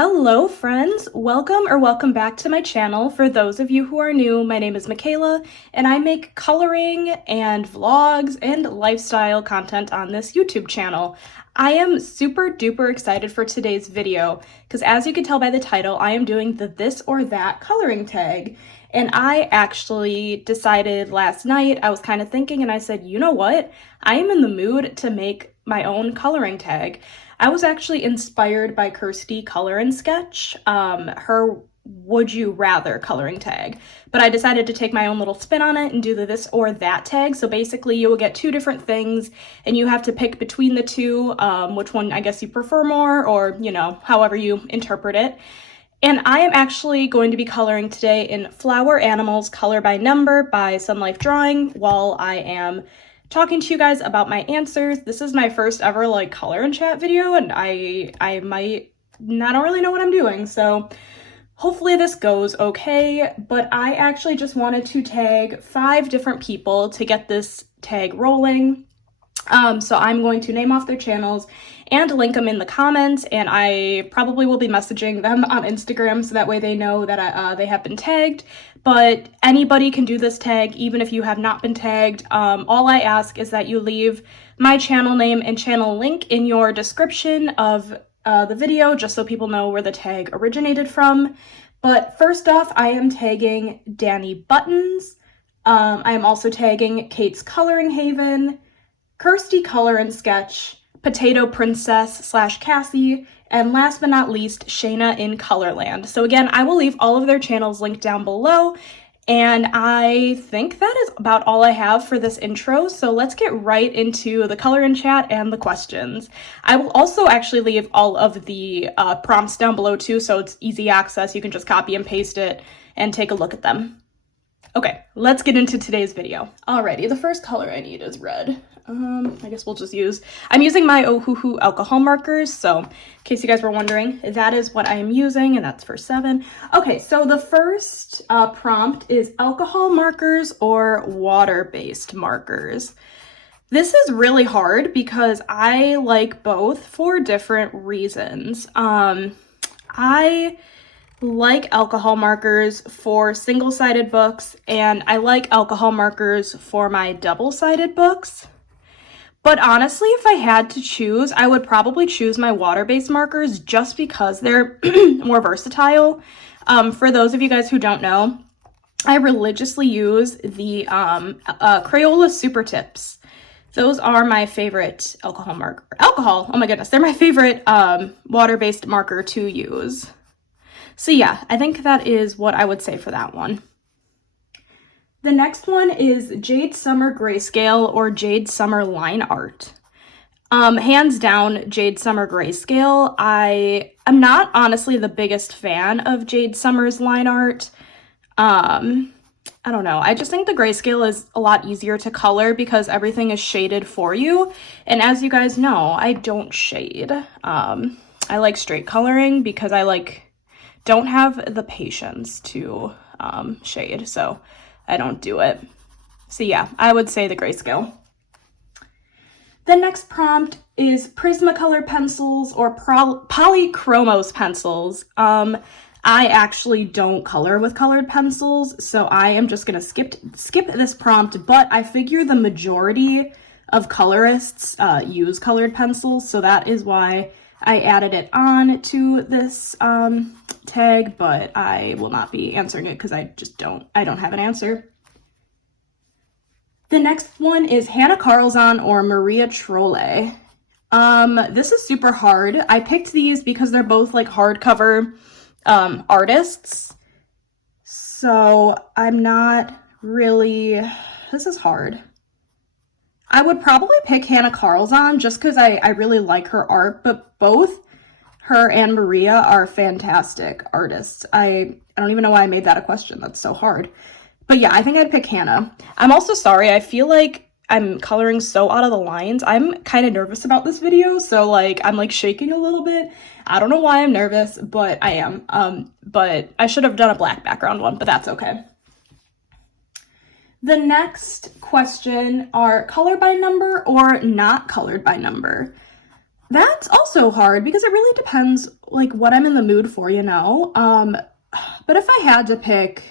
Hello friends, welcome back to my channel. For those of you who are new, my name is Michaela and I make coloring and vlogs and lifestyle content on this YouTube channel. I am super duper excited for today's video because as you can tell by the title, I am doing the this or that coloring tag. And I actually decided last night, I was kind of thinking and I said, you know what? I am in the mood to make my own coloring tag. I was actually inspired by Kirsty Color and Sketch, her Would You Rather coloring tag, but I decided to take my own little spin on it and do the this or that tag. So basically you will get two different things and you have to pick between the two, which one I guess you prefer more, or you know, however you interpret it. And I am actually going to be coloring today in Flower Animals Color by Number by Sun Life Drawing while I am talking to you guys about my answers. This is my first ever like color and chat video and I don't really know what I'm doing, so hopefully this goes okay. But I actually just wanted to tag 5 different people to get this tag rolling. So I'm going to name off their channels and link them in the comments, and I probably will be messaging them on Instagram so that way they know that they have been tagged. But anybody can do this tag, even if you have not been tagged. All I ask is that you leave my channel name and channel link in your description of the video, just so people know where the tag originated from. But first off, I am tagging Danny Buttons. I am also tagging Kate's Coloring Haven, Kirsty Color and Sketch, Potato Princess / Cassie, and last but not least, Shayna in Colorland. So again, I will leave all of their channels linked down below, and I think that is about all I have for this intro. So let's get right into the color and chat and the questions. I will also actually leave all of the prompts down below too, so it's easy access. You can just copy and paste it and take a look at them. Okay, let's get into today's video. Alrighty, the first color I need is red. I guess we'll just I'm using my Ohuhu alcohol markers, so in case you guys were wondering, that is what I am using, and that's for 7. Okay, so the first prompt is alcohol markers or water-based markers. This is really hard because I like both for different reasons. I like alcohol markers for single-sided books, and I like alcohol markers for my double-sided books. But honestly, if I had to choose, I would probably choose my water-based markers just because they're more versatile. For those of you guys who don't know, I religiously use the Crayola Super Tips. Those are my favorite oh my goodness, they're my favorite water-based marker to use. So yeah, I think that is what I would say for that one. The next one is Jade Summer Grayscale or Jade Summer Line Art. Hands down, Jade Summer Grayscale. I am not honestly the biggest fan of Jade Summer's line art. I don't know. I just think the grayscale is a lot easier to color because everything is shaded for you. And as you guys know, I don't shade. I like straight coloring because I don't have the patience to shade, so I don't do it. So yeah, I would say the grayscale. The next prompt is Prismacolor pencils or Polychromos pencils. I actually don't color with colored pencils, so I am just gonna skip this prompt, but I figure the majority of colorists use colored pencils, so that is why I added it on to this tag, but I will not be answering it because I don't have an answer. The next one is Hanna Karlzon or Maria Trolle. This is super hard. I picked these because they're both like hardcover artists, so I'm not really, this is hard. I would probably pick Hanna Karlzon just because I really like her art, but both her and Maria are fantastic artists. I don't even know why I made that a question. That's so hard. But yeah, I think I'd pick Hanna. I'm also sorry. I feel like I'm coloring so out of the lines. I'm kind of nervous about this video, so like I'm like shaking a little bit. I don't know why I'm nervous, but I am. But I should have done a black background one, but that's okay. The next question are color by number or not colored by number. That's also hard because it really depends like what I'm in the mood for, you know? But if I had to pick,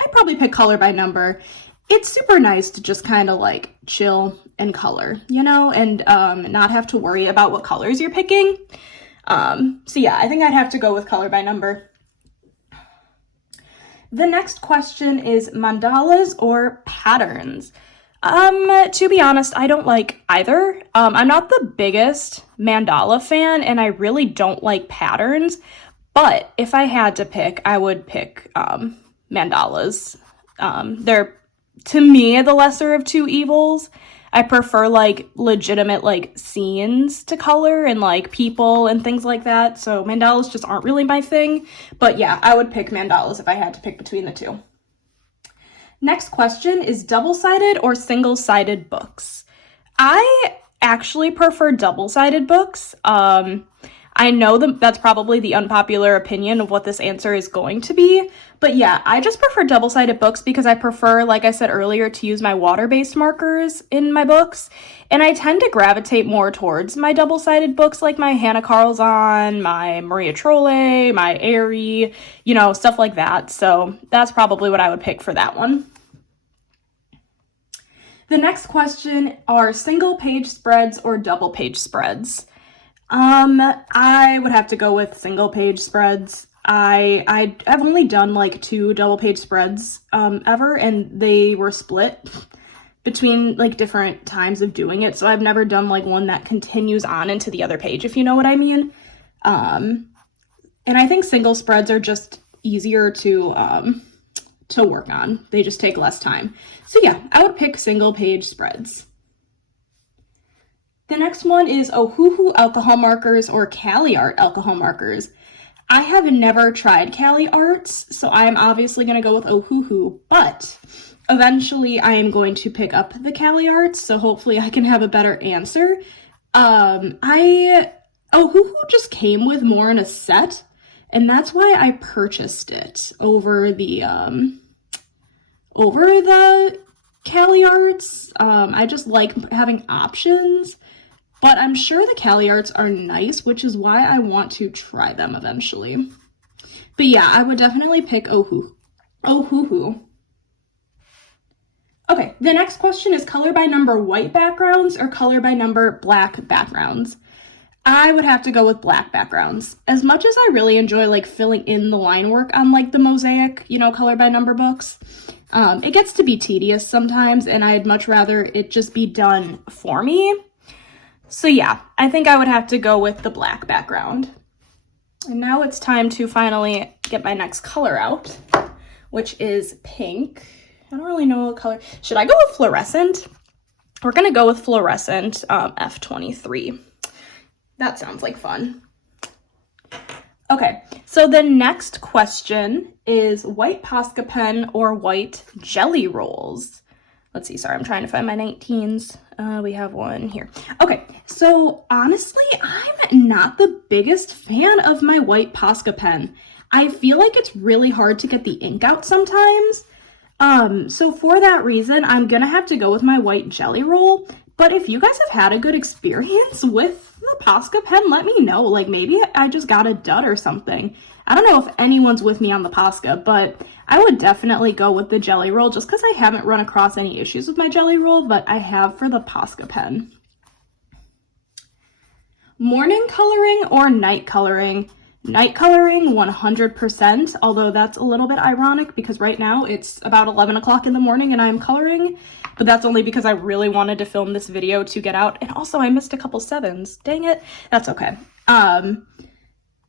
I'd probably pick color by number. It's super nice to just kind of like chill and color, you know, and not have to worry about what colors you're picking. So yeah, I think I'd have to go with color by number. The next question is mandalas or patterns. To be honest, I don't like either. I'm not the biggest mandala fan, and I really don't like patterns, but if I had to pick, I would pick mandalas. They're, to me, the lesser of two evils. I prefer like legitimate like scenes to color and like people and things like that. So mandalas just aren't really my thing. But yeah, I would pick mandalas if I had to pick between the two. Next question is double-sided or single-sided books. I actually prefer double-sided books. I know that's probably the unpopular opinion of what this answer is going to be, but yeah, I just prefer double-sided books because I prefer, like I said earlier, to use my water-based markers in my books, and I tend to gravitate more towards my double-sided books like my Hanna Karlzon, my Maria Trolle, my Airy, you know, stuff like that, so that's probably what I would pick for that one. The next question are single-page spreads or double-page spreads. I would have to go with single page spreads. I've only done like 2 double page spreads ever, and they were split between like different times of doing it. So I've never done like one that continues on into the other page, if you know what I mean. And I think single spreads are just easier to work on. They just take less time. So yeah, I would pick single page spreads. The next one is Ohuhu alcohol markers or Caliart alcohol markers. I have never tried Caliarts, so I am obviously going to go with Ohuhu, but eventually I am going to pick up the Caliarts, so hopefully I can have a better answer. Ohuhu just came with more in a set, and that's why I purchased it over the Caliarts. I just like having options. But I'm sure the Caliarts are nice, which is why I want to try them eventually. But yeah, I would definitely pick Ohuhu. Okay, the next question is color by number white backgrounds or color by number black backgrounds. I would have to go with black backgrounds. As much as I really enjoy like filling in the line work on like the mosaic, you know, color by number books, it gets to be tedious sometimes, and I'd much rather it just be done for me. So yeah, I think I would have to go with the black background. And now it's time to finally get my next color out, which is pink. I don't really know what color. Should I go with fluorescent? We're gonna go with fluorescent F23. That sounds like fun. Okay, so the next question is white Posca pen or white jelly rolls. Let's see, sorry, I'm trying to find my 19s. We have one here. Okay, so honestly, I'm not the biggest fan of my white Posca pen. I feel like it's really hard to get the ink out sometimes. So for that reason, I'm gonna have to go with my white jelly roll. But if you guys have had a good experience with the Posca pen, let me know. Like maybe I just got a dud or something. I don't know if anyone's with me on the Posca, but I would definitely go with the jelly roll just because I haven't run across any issues with my jelly roll, but I have for the Posca pen. Morning coloring or night coloring? Night coloring 100%, although that's a little bit ironic because right now it's about 11 o'clock in the morning and I'm coloring, but that's only because I really wanted to film this video to get out, and also I missed a couple 7s. Dang it. That's okay.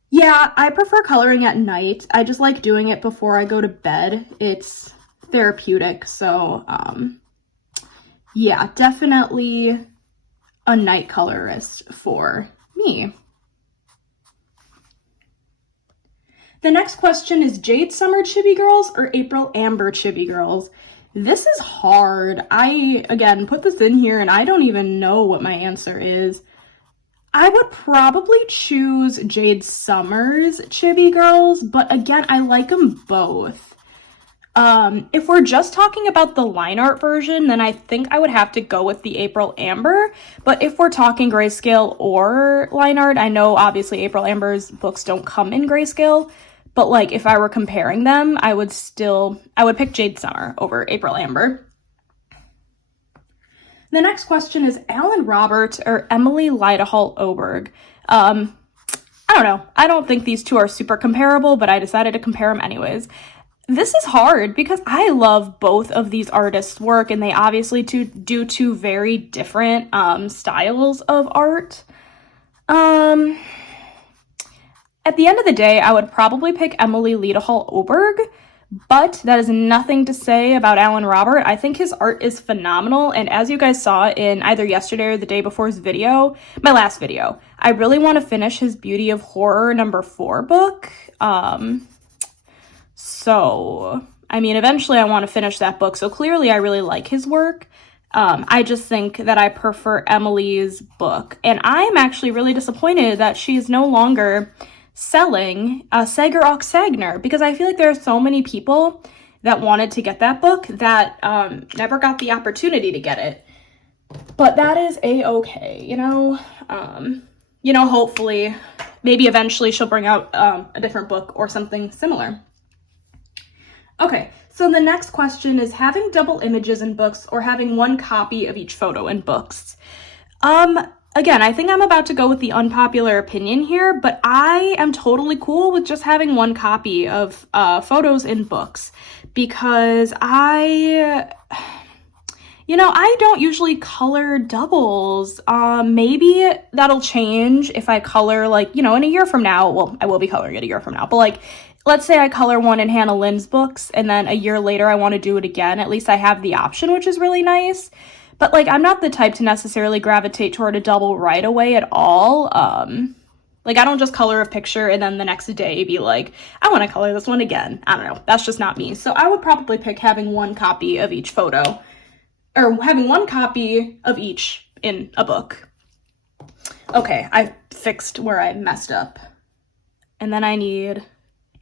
Yeah, I prefer coloring at night. I just like doing it before I go to bed. It's therapeutic, so yeah, definitely a night colorist for me. The next question is Jade Summer Chibi Girls or April Amber Chibi Girls? This is hard. I, again, put this in here and I don't even know what my answer is. I would probably choose Jade Summer's Chibi Girls, but again, I like them both. If we're just talking about the line art version, then I think I would have to go with the April Amber. But if we're talking grayscale or line art, I know obviously April Amber's books don't come in grayscale, but like if I were comparing them, I would pick Jade Summer over April Amber. The next question is Alan Robert or Emelie Lydohaul Oberg. I don't know. I don't think these two are super comparable, but I decided to compare them anyways. This is hard because I love both of these artists' work, and they obviously do two very different styles of art. At the end of the day, I would probably pick Emelie Lydohaul Oberg, but that is nothing to say about Alan Robert. I think his art is phenomenal, and as you guys saw in either yesterday or the day before's video, my last video, I really want to finish his Beauty of Horror #4 book. So, I mean, eventually I want to finish that book, so clearly I really like his work. I just think that I prefer Emelie's book, and I'm actually really disappointed that she's no longer selling Sager och Sagner, because I feel like there are so many people that wanted to get that book that never got the opportunity to get it. But that is a-okay, you know? Hopefully, maybe eventually she'll bring out a different book or something similar. Okay, so the next question is having double images in books or having one copy of each photo in books. Again, I think I'm about to go with the unpopular opinion here, but I am totally cool with just having one copy of photos in books because I don't usually color doubles. Maybe that'll change if I color in a year from now. Well, I will be coloring it a year from now, but let's say I color one in Hanna Lynn's books and then a year later I want to do it again. At least I have the option, which is really nice. But I'm not the type to necessarily gravitate toward a double right away at all. I don't just color a picture and then the next day be like, I want to color this one again. I don't know. That's just not me. So I would probably pick having one copy of each photo, or having one copy of each in a book. Okay, I fixed where I messed up. And then I need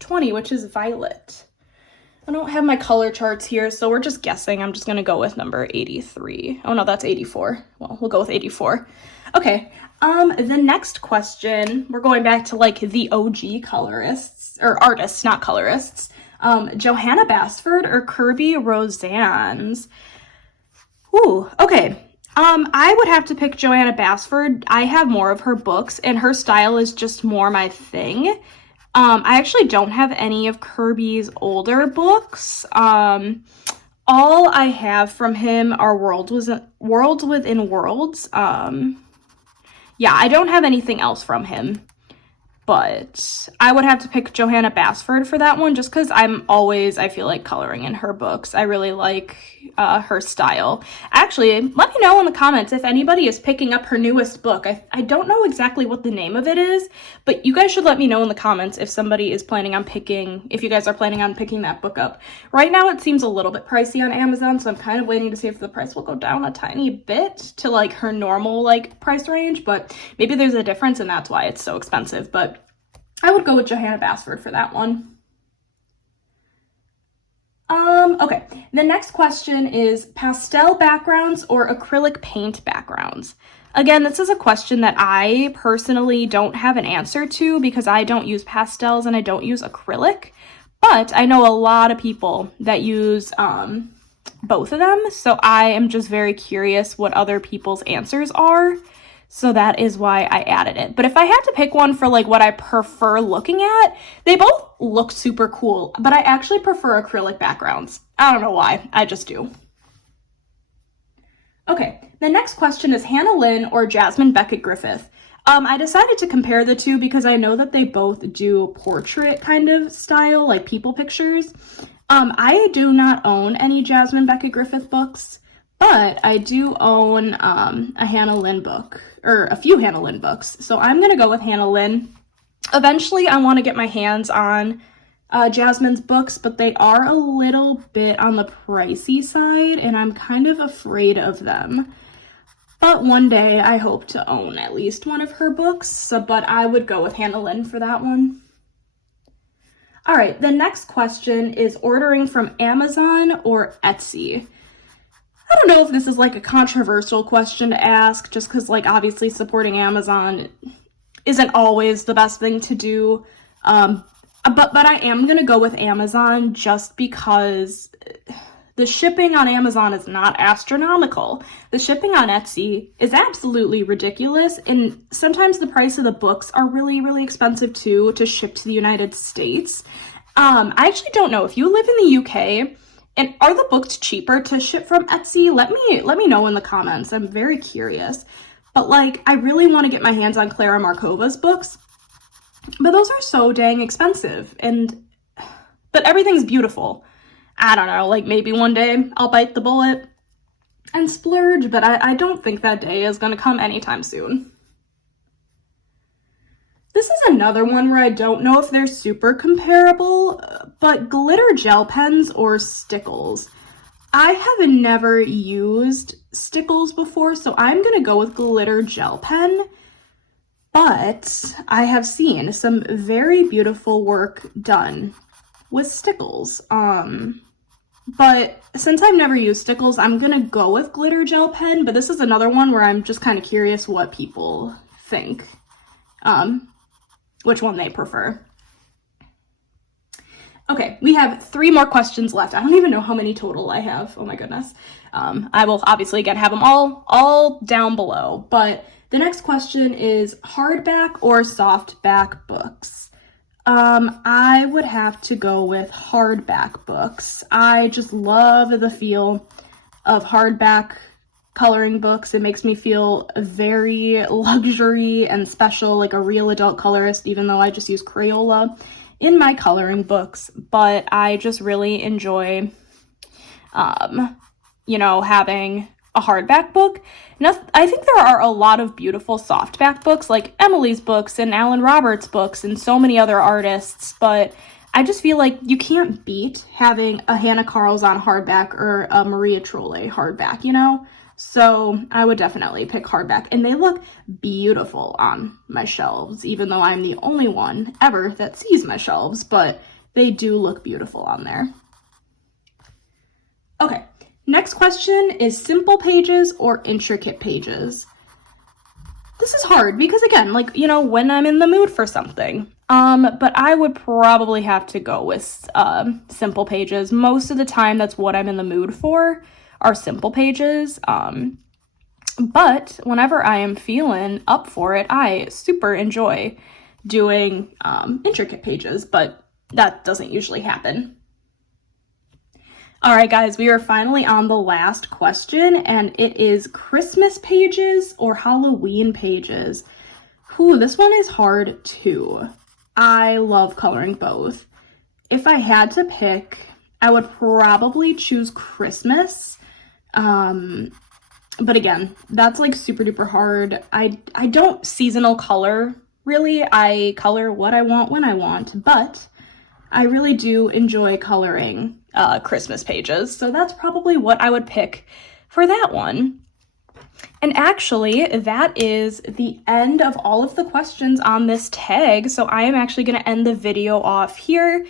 20, which is violet. I don't have my color charts here, so we're just guessing. I'm just going to go with number 83. Oh, no, that's 84. Well, we'll go with 84. Okay, the next question, we're going back to, the OG colorists, or artists, not colorists. Johanna Basford or Kerby Rosannes? Ooh, okay. I would have to pick Johanna Basford. I have more of her books, and her style is just more my thing. I actually don't have any of Kerby's older books. All I have from him are Worlds Within Worlds. Yeah, I don't have anything else from him. But I would have to pick Johanna Basford for that one just because I'm always, I feel like, coloring in her books. I really like her style. Actually, let me know in the comments if anybody is picking up her newest book. I don't know exactly what the name of it is, but you guys should let me know in the comments if somebody is planning on if you guys are planning on picking that book up. Right now, it seems a little bit pricey on Amazon, so I'm kind of waiting to see if the price will go down a tiny bit to her normal price range, but maybe there's a difference and that's why it's so expensive, but I would go with Johanna Basford for that one. Okay, the next question is pastel backgrounds or acrylic paint backgrounds. Again, this is a question that I personally don't have an answer to because I don't use pastels and I don't use acrylic, but I know a lot of people that use both of them, so I am just very curious what other people's answers are. So that is why I added it. But if I had to pick one for what I prefer looking at, they both look super cool, but I actually prefer acrylic backgrounds. I don't know why, I just do. Okay, the next question is Hanna Lynn or Jasmine Beckett Griffith. I decided to compare the two because I know that they both do portrait kind of style, people pictures. I do not own any Jasmine Beckett Griffith books, but I do own a Hanna Lynn book, or a few Hanna Lynn books. So I'm going to go with Hanna Lynn. Eventually, I want to get my hands on Jasmine's books, but they are a little bit on the pricey side, and I'm kind of afraid of them. But one day, I hope to own at least one of her books, but I would go with Hanna Lynn for that one. All right, the next question is ordering from Amazon or Etsy. I don't know if this is like a controversial question to ask, just because like obviously supporting Amazon isn't always the best thing to do. But I am gonna go with Amazon just because the shipping on Amazon is not astronomical. The shipping on Etsy is absolutely ridiculous, and sometimes the price of the books are really, really expensive too to ship to the United States. I actually don't know if you live in the UK, and are the books cheaper to ship from Etsy? Let me know in the comments. I'm very curious. But like, I really want to get my hands on Clara Markova's books, but those are so dang expensive, but everything's beautiful. I don't know, like maybe one day I'll bite the bullet and splurge, but I don't think that day is gonna come anytime soon. This is another one where I don't know if they're super comparable, but glitter gel pens or Stickles. I have never used Stickles before, so I'm gonna go with glitter gel pen, but I have seen some very beautiful work done with Stickles. But since I've never used Stickles, I'm gonna go with glitter gel pen, but this is another one where I'm just kind of curious what people think, which one they prefer. Okay, we have 3 more questions left. I don't even know how many total I have. Oh my goodness. I will obviously again have them all down below, but the next question is hardback or softback books. I would have to go with hardback books. I just love the feel of hardback coloring books. It makes me feel very luxury and special, like a real adult colorist, even though I just use Crayola in my coloring books. But I just really enjoy, having a hardback book. Now, I think there are a lot of beautiful softback books, like Emelie's books and Alan Roberts' books and so many other artists, but I just feel like you can't beat having a Hanna Karlzon hardback or a Maria Trolle hardback, So I would definitely pick hardback, and they look beautiful on my shelves, even though I'm the only one ever that sees my shelves, but they do look beautiful on there. Okay. Next question is simple pages or intricate pages. This is hard because again, when I'm in the mood for something. But I would probably have to go with simple pages. Most of the time that's what I'm in the mood for are simple pages. But whenever I am feeling up for it, I super enjoy doing intricate pages, but that doesn't usually happen. All right, guys, we are finally on the last question, and it is Christmas pages or Halloween pages. Ooh, this one is hard too. I love coloring both. If I had to pick, I would probably choose Christmas. But again, that's like super duper hard. I don't seasonal color, really. I color what I want when I want, but I really do enjoy coloring Christmas pages, so that's probably what I would pick for that one. And actually, that is the end of all of the questions on this tag, so I am actually going to end the video off here.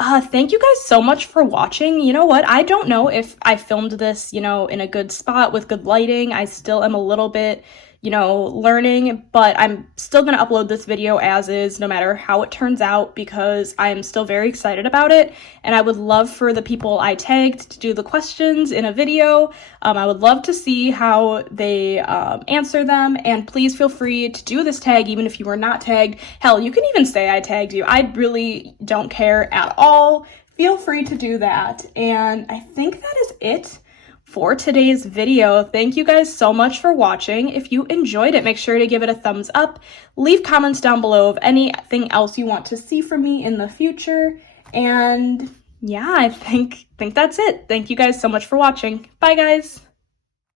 Thank you guys so much for watching. You know what? I don't know if I filmed this, in a good spot with good lighting. I still am a little bit, learning, but I'm still going to upload this video as is, no matter how it turns out, because I'm still very excited about it. And I would love for the people I tagged to do the questions in a video. I would love to see how they answer them. And please feel free to do this tag, even if you were not tagged. Hell, you can even say I tagged you. I really don't care at all. Feel free to do that. And I think that is it for today's video. Thank you guys so much for watching. If you enjoyed it, make sure to give it a thumbs up. Leave comments down below of anything else you want to see from me in the future. And yeah, I think that's it. Thank you guys so much for watching. Bye, guys.